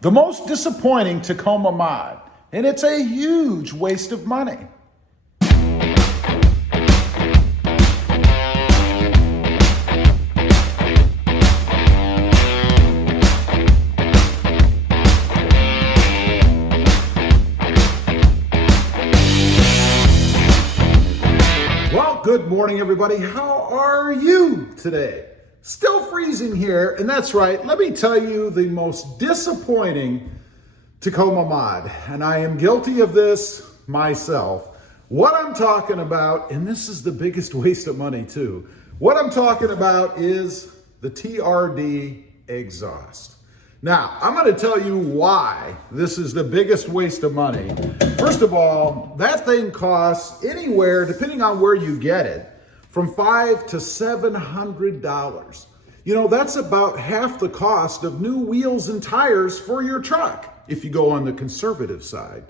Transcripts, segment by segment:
The most disappointing Tacoma mod, and it's a huge waste of money. Well, good morning, everybody. How are you today? Still freezing here, and that's right. Let me tell you the most disappointing Tacoma mod, and I am guilty of this myself. What I'm talking about, and this is the biggest waste of money too, what I'm talking about is the TRD exhaust. Now, I'm going to tell you why this is the biggest waste of money. First of all, that thing costs anywhere, depending on where you get it, from $500 to $700. You know, that's about half the cost of new wheels and tires for your truck, if you go on the conservative side.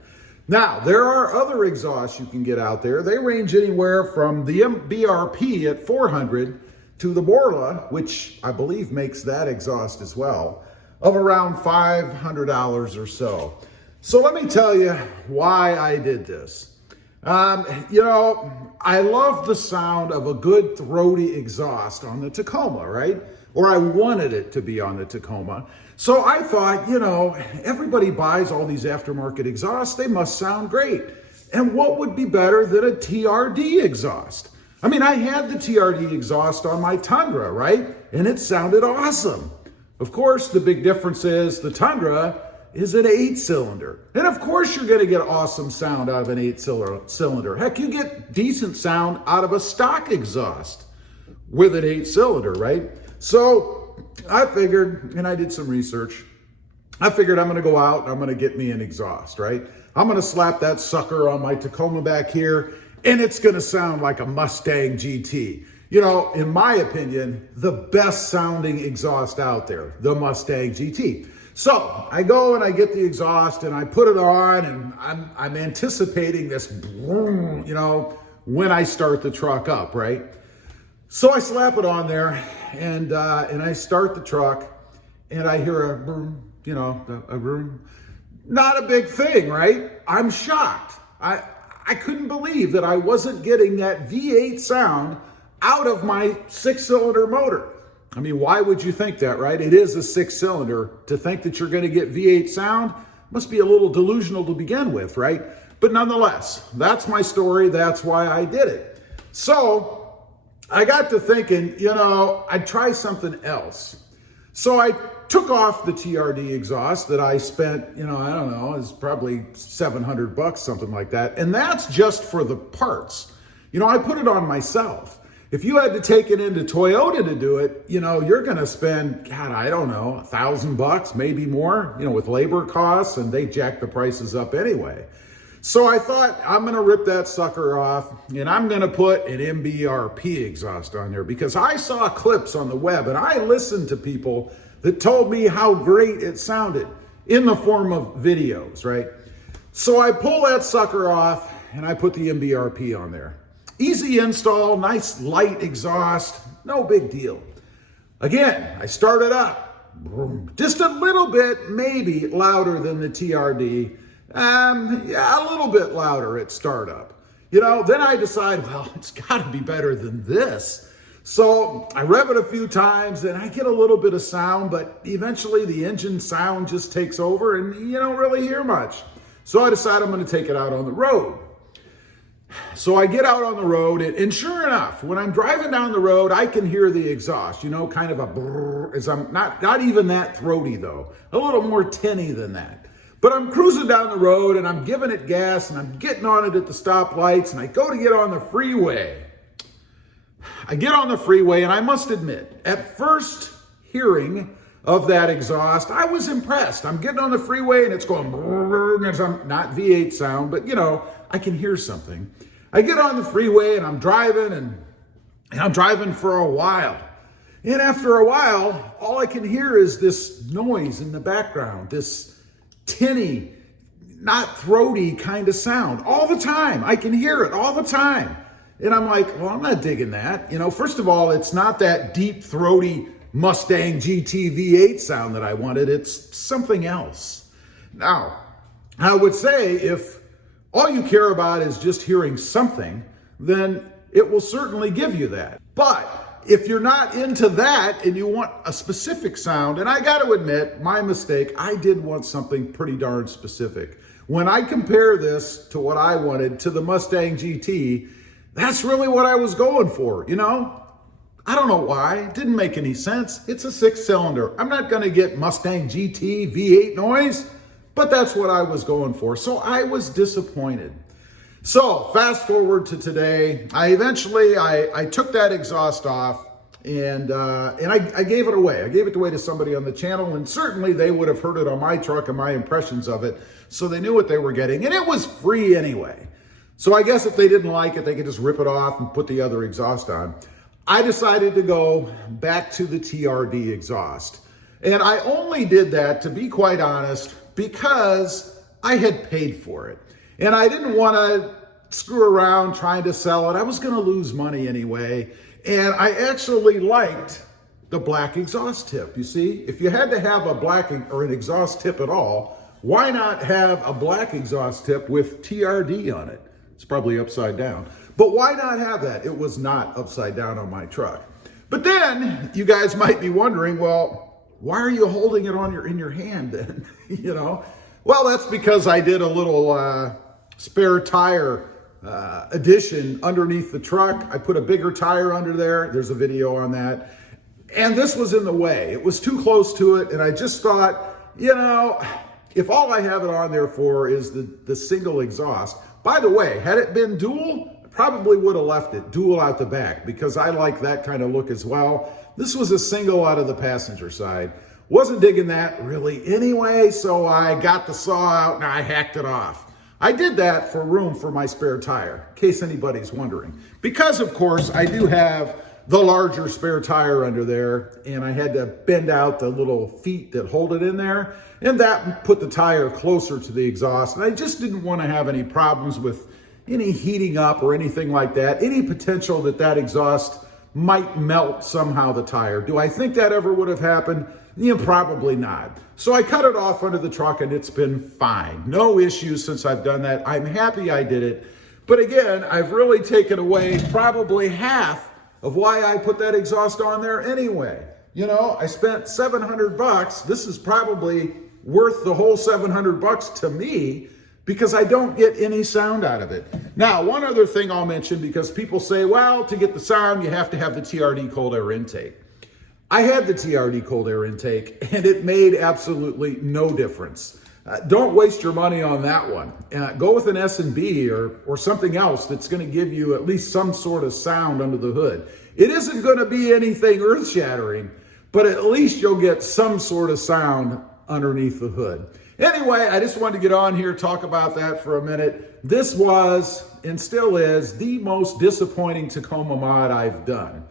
Now, there are other exhausts you can get out there. They range anywhere from the BRP at $400 to the Borla, which I believe makes that exhaust as well, of around $500 or so. So let me tell you why I did this. You know, I love the sound of a good throaty exhaust on the Tacoma, right? Or I wanted it to be on the Tacoma. So I thought, you know, everybody buys all these aftermarket exhausts. They must sound great. And what would be better than a TRD exhaust? I mean, I had the TRD exhaust on my Tundra, right? And it sounded awesome. Of course, the big difference is the Tundra is an 8-cylinder. And of course you're gonna get awesome sound out of an 8-cylinder. Heck, you get decent sound out of a stock exhaust with an 8-cylinder, right? So I figured, and I did some research, I figured I'm gonna go out and I'm gonna get me an exhaust, right? I'm gonna slap that sucker on my Tacoma back here and it's gonna sound like a Mustang GT. You know, in my opinion, the best sounding exhaust out there, the Mustang GT. So I go and I get the exhaust and I put it on and I'm anticipating this, boom, you know, when I start the truck up, right? So I slap it on there and I start the truck and I hear a boom, you know, a boom. Not a big thing, right? I'm shocked. I couldn't believe that I wasn't getting that V8 sound out of my 6-cylinder motor. I mean, why would you think that, right? It is a 6-cylinder. To think that you're going to get V8 sound must be a little delusional to begin with, right? But nonetheless, that's my story. That's why I did it. So I got to thinking, you know, I'd try something else. So I took off the TRD exhaust that I spent, you know, I don't know, it's probably $700, something like that. And that's just for the parts. You know, I put it on myself. If you had to take it into Toyota to do it, you know, you're going to spend, God, I don't know, $1,000, maybe more, you know, with labor costs, and they jack the prices up anyway. So I thought I'm going to rip that sucker off and I'm going to put an MBRP exhaust on there because I saw clips on the web and I listened to people that told me how great it sounded in the form of videos, right? So I pull that sucker off and I put the MBRP on there. Easy install, nice light exhaust, no big deal. Again, I start it up, just a little bit, maybe louder than the TRD. Yeah, a little bit louder at startup. You know, then I decide, well, it's gotta be better than this. So I rev it a few times and I get a little bit of sound, but eventually the engine sound just takes over and you don't really hear much. So I decide I'm gonna take it out on the road. So I get out on the road and sure enough, when I'm driving down the road, I can hear the exhaust, you know, kind of a brrr, as I'm not even that throaty though, a little more tinny than that. But I'm cruising down the road and I'm giving it gas and I'm getting on it at the stoplights and I go to get on the freeway. I get on the freeway and I must admit, at first hearing of that exhaust, I was impressed. I'm getting on the freeway and it's going brrr, and I'm not V8 sound, but you know, I can hear something. I get on the freeway and I'm driving and I'm driving for a while. And after a while, all I can hear is this noise in the background, this tinny, not throaty kind of sound all the time. I can hear it all the time. And I'm like, well, I'm not digging that. You know, first of all, it's not that deep, throaty Mustang GT V8 sound that I wanted. It's something else. Now, I would say if all you care about is just hearing something, then it will certainly give you that. But if you're not into that and you want a specific sound, and I got to admit, my mistake, I did want something pretty darn specific. When I compare this to what I wanted to the Mustang GT, that's really what I was going for, you know? I don't know why, it didn't make any sense. It's a 6-cylinder. I'm not gonna get Mustang GT V8 noise, but that's what I was going for. So I was disappointed. So fast forward to today, I took that exhaust off and I gave it away. I gave it away to somebody on the channel, and certainly they would have heard it on my truck and my impressions of it, so they knew what they were getting, and it was free anyway. So I guess if they didn't like it, they could just rip it off and put the other exhaust on. I decided to go back to the TRD exhaust. And I only did that, to be quite honest, because I had paid for it. And I didn't want to screw around trying to sell it. I was going to lose money anyway. And I actually liked the black exhaust tip. You see, if you had to have a black or an exhaust tip at all, why not have a black exhaust tip with TRD on it? It's probably upside down. But why not have that? It was not upside down on my truck. But then you guys might be wondering, well, why are you holding it in your hand then? You know? Well, that's because I did a little spare tire addition underneath the truck. I put a bigger tire under there. There's a video on that. And this was in the way. It was too close to it. And I just thought, you know, if all I have it on there for is the single exhaust. By the way, had it been dual, I probably would have left it dual out the back because I like that kind of look as well. This was a single out of the passenger side. Wasn't digging that really anyway, so I got the saw out and I hacked it off. I did that for room for my spare tire, in case anybody's wondering. Because, of course, I do have the larger spare tire under there, and I had to bend out the little feet that hold it in there, and that put the tire closer to the exhaust. And I just didn't want to have any problems with any heating up or anything like that, any potential that that exhaust might melt somehow the tire. Do I think that ever would have happened? Yeah, probably not. So I cut it off under the truck and it's been fine. No issues since I've done that. I'm happy I did it. But again, I've really taken away probably half of why I put that exhaust on there anyway. You know, I spent $700. This is probably worth the whole $700 to me because I don't get any sound out of it. Now, one other thing I'll mention, because people say, well, to get the sound, you have to have the TRD cold air intake. I had the TRD cold air intake and it made absolutely no difference. Don't waste your money on that one. Go with an S&B or something else that's going to give you at least some sort of sound under the hood. It isn't going to be anything earth-shattering, but at least you'll get some sort of sound underneath the hood. Anyway, I just wanted to get on here, talk about that for a minute. This was, and still is, the most disappointing Tacoma mod I've done.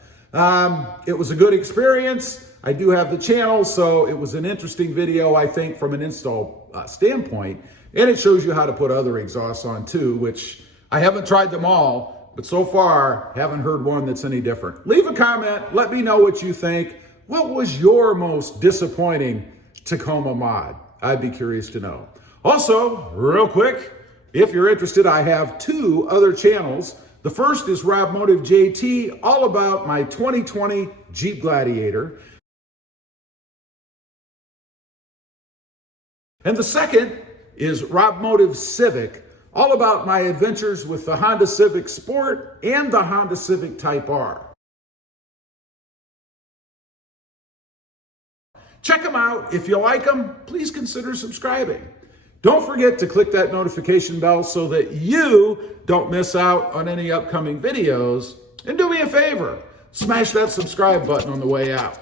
It was a good experience. I do have the channel, so it was an interesting video, I think, from an install standpoint. And it shows you how to put other exhausts on too, which I haven't tried them all, but so far haven't heard one that's any different. Leave a comment. Let me know what you think. What was your most disappointing Tacoma mod? I'd be curious to know. Also, real quick, if you're interested, I have 2 other channels. The first is RobMotive JT, all about my 2020 Jeep Gladiator. And the second is RobMotive Civic, all about my adventures with the Honda Civic Sport and the Honda Civic Type R. Check them out. If you like them, please consider subscribing. Don't forget to click that notification bell so that you don't miss out on any upcoming videos. And do me a favor, smash that subscribe button on the way out.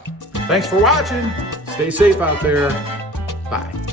Thanks for watching. Stay safe out there. Bye.